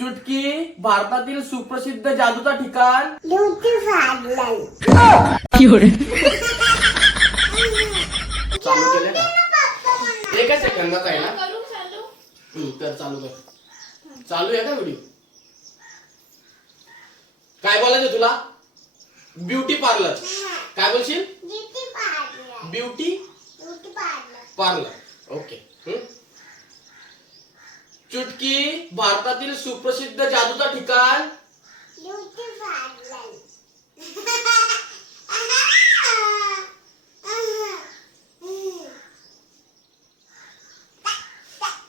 चुटकी भारतातील सुप्रसिद्ध जादूचा ठिकाण. ब्युटी पार्लर चालू केलं का एका सेकंदात आहे ना? करू चालू. हम्म, तर चालू कर. चालू आहे का व्हिडिओ काय बोलायचं तुला? ब्युटी पार्लर काय बोलशील? Beauty parlour beauty parlour parlour okay? चुटकी भारतातील सुप्रसिद्ध जादूचा ठिकाण? ब्युटी पार्लर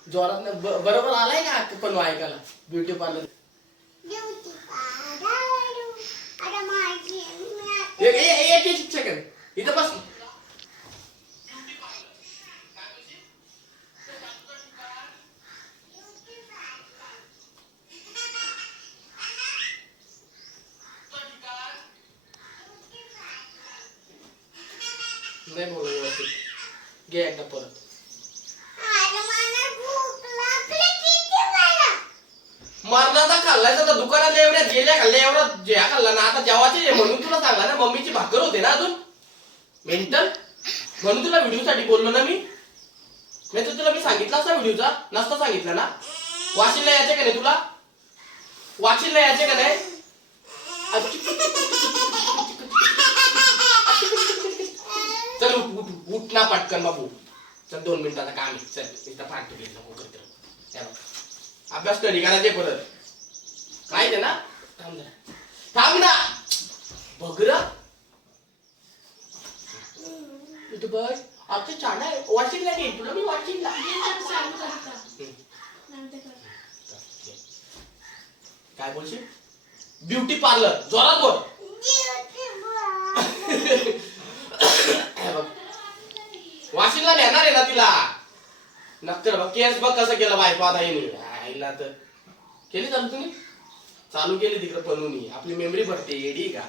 जोरात न- बरोबर आलाय का पण ऐकायला? Beauty parlour. एक सेकंड इथं बस नाही बोल व्यवस्थित. घे एकदा परत. अरे तर खाल्लाय तर दुकानात एवढ्या गेल्या खाल्ल्या एवढा ज्या खाल्ला ना आता जेवाचे म्हणून तुला सांगा ना मम्मीची भाकर होते ना अजून? मेंटल? म्हणून तुला व्हिडिओ साठी बोललो ना मी? नाही तर तुला मी सांगितलं असता व्हिडिओचा? नसता सांगितला ना? वाशिलला यायचे का नाही तुला? वाशिलला यायचे का नाही चल उठ उठ ना पटकन बाबू. चल दोन मिनिटाचा काम आहे. चल इथं पाठ घेत नको करत. बघ. अभ्यास कधी करायचे परत. माहिती ना? थांब जरा. थांब ना. बघ. र इथं बस आता छान आहे. वाशिंगला घे तुला? मी वाशिंगला काय बोलशील? ब्युटी पार्लर जोरात बोल ब्युटी पार्लर हे बघ वाशिंगला नेणार आहे ना तिला. नक्कर बघ केस बघ कसं केलं बायको आता आईला तर. केली चालू तुम्ही? चालू केली तिकडे बनवून आपली मेमरी भरते येडी का?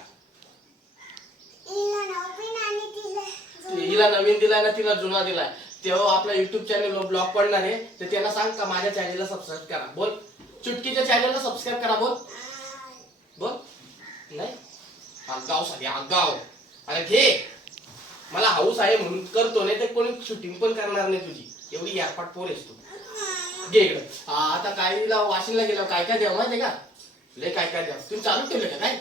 हिला नवीन दिलाय ना तिला जुना दिलाय. तेव्हा आपला युट्यूब चॅनल ब्लॉग पडणार आहे तर त्यांना सांग का माझ्या चॅनलला सबस्क्राईब करा. बोल. चुटकीच्या चॅनलला सबस्क्राईब करा बोल. बोल. नाही? आगावसाठी आगाव अरे घे. मला हाऊस आहे म्हणून करतो नाही तर कोणी शूटिंग पण करणार नाही तुझी. एवढी यापाट पोर आहेस तू. घे इकडं. आता काय तिला वाशिंगला गेल्यावर काय काय द्यावं माहितीये का? लय काय काय द्या तुम्ही चालू ठेवलं का काय?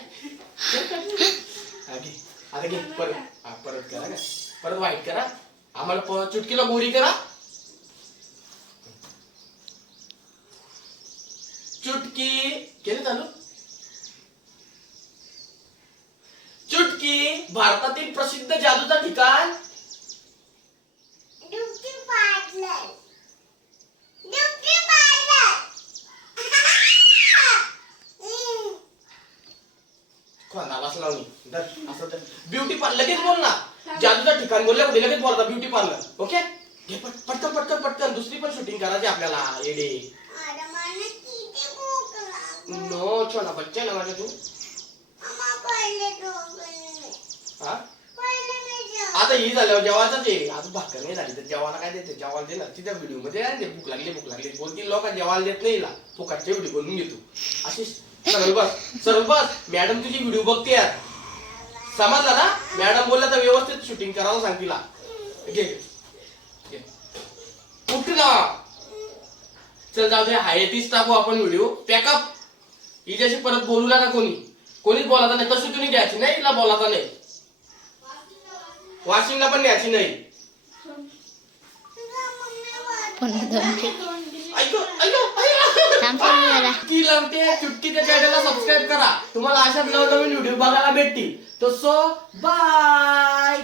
आता घे परत. हा परत करा का परत वाईट करा. आम्हाला चुटकीला गोरी करा. चुटकी केले चालू चुटकी भारतातील प्रसिद्ध जादूचा ठिकाण? ब्युटी पार्लर लगेच बोल ना. जादूचा ठिकाण बोलल्या कुठे? लगेच बोलता ब्युटी पार्लर. ओके? घे पट- पटकन पटकन पटकन. दुसरी पण शूटिंग करायची आपल्याला. येडे. नो छोटा बच्चा ना माझ्या तू. आता ही झाल्यावर जेवायचं ते. आज भाकर नाही झाली तर जेवायला काय देते? जेवायला दिला ना तिच्या व्हिडिओमध्ये आहे ते भूक लागली भूक लागली. बोलतील लोक जेवायला देत नाही हिला. फुकाटचे व्हिडिओ बनवून घेतो. अशी सरळ बस सरळ बस. मॅडम तुझी व्हिडिओ बघते यार. समजला ना? मॅडम बोलल्या तर व्यवस्थित शूटिंग करायला सांग तिला. घे. घे. उठ ना. चल जाऊ दे. हाय तीच टाकू आपण व्हिडिओ पॅकअप हिच्याशी परत बोलू नका कोणी. कोणीच बोलायचं नाही. तशी तुम्ही घ्यायची नाही हिला बोलायचं नाही. ऐको थांब थांब जरा. की लावते चुटकीच्या चॅनलला सबस्क्राईब करा. तुम्हाला अशाच नवनवीन व्हिडिओ बघायला भेटतील. तर सो बाय